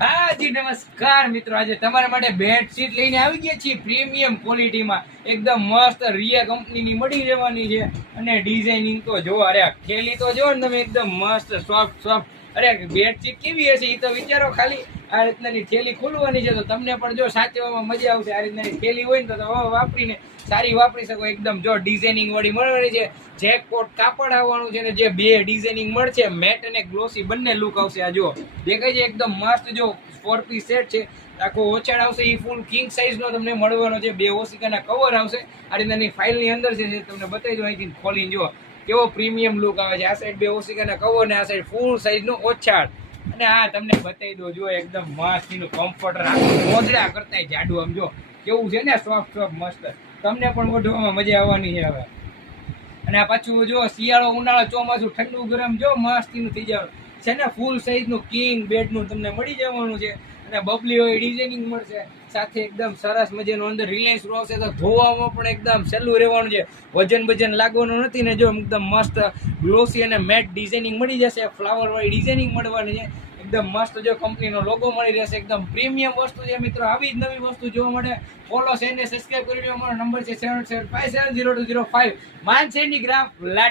હા જી નમસ્કાર મિત્રો, આજે તમારા માટે બેડશીટ લઈને આવી ગયા છીએ પ્રીમિયમ ક્વોલિટીમાં. એકદમ મસ્ત રિયા કંપનીની મળી જવાની છે. અને ડિઝાઇનિંગ તો જો, અરે થેલી તો જો ને તમે, એકદમ મસ્ત સોફ્ટ સોફ્ટ. અરે બેડશીટ કેવી હશે એ તો વિચારો ખાલી. આ રીતનાની થેલી ખોલવાની છે તો તમને પણ જો સાચવવામાં મજા આવશે. આ રીતનાની થેલી હોય ને તો વાપરીને સારી વાપરી શકો. એકદમ જો ડિઝાઇનિંગ વાળી મળવાની છે. જેકપોટ કાપડ આવવાનું છે ને જે બે ડિઝાઇનિંગ મળશે, મેટ અને ગ્લોસી બંને લુક આવશે. આ જો દેખાય છે એકદમ મસ્ત. જો 4 પીસ સેટ છે, આખો ઓછાડ આવશે. એ ફૂલ કિંગ સાઇઝ નો તમને મળવાનો છે. બે ઓશિકાના કવર આવશે. આ રીતનાની ફાઇલની અંદર છે, તમને બતાવી દો અહીંથી ખોલીને જો કેવો પ્રીમિયમ લુક આવે છે. આ સાઈડ બે ઓશિકાના કવર ને આ સાઈડ ફૂલ સાઇઝ નો ઓછાડ. અને આ તમને બતાવી દો જો એકદમ મસ્ત એનું કમ્ફર્ટર, મોજડા કરતા જાડું. આમ જો કેવું છે ને, સોફ્ટ સોફ્ટ મસ્ત. તમને પણ ઓઢવામાં મજા આવવાની છે હવે. અને આ પાછું જો શિયાળો ઉનાળો ચોમાસું ઠંડુ ગરમ જો મસ્તીનું થઈ જવાનું છે ને. ફૂલ સાઇઝ નું કિંગ બેડ નું તમને મળી જવાનું છે. અને બબલી હોય ડિઝાઇનિંગ મળશે સાથે. એકદમ સરસ મજાનું અંદર રિલાયન્સ રો આવશે તો ધોવામાં પણ એકદમ સહેલું રહેવાનું છે. વજન લાગવાનું નથી ને. જો એકદમ મસ્ત ગ્લોસી અને મેટ ડિઝાઇનિંગ મળી જશે. ફ્લાવર વાળી ડિઝાઇનિંગ મળવાની છે. એકદમ મસ્ત જો કંપનીનો લોગો મળી રહેશે. એકદમ પ્રીમિયમ વસ્તુ છે મિત્રો. આવી જ નવી વસ્તુ જોવા માટે ફોલો છે ને સબસ્ક્રાઇબ કરી લો. અમારો નંબર છે 7757700205. માનસેની ગ્રાફ લાટ.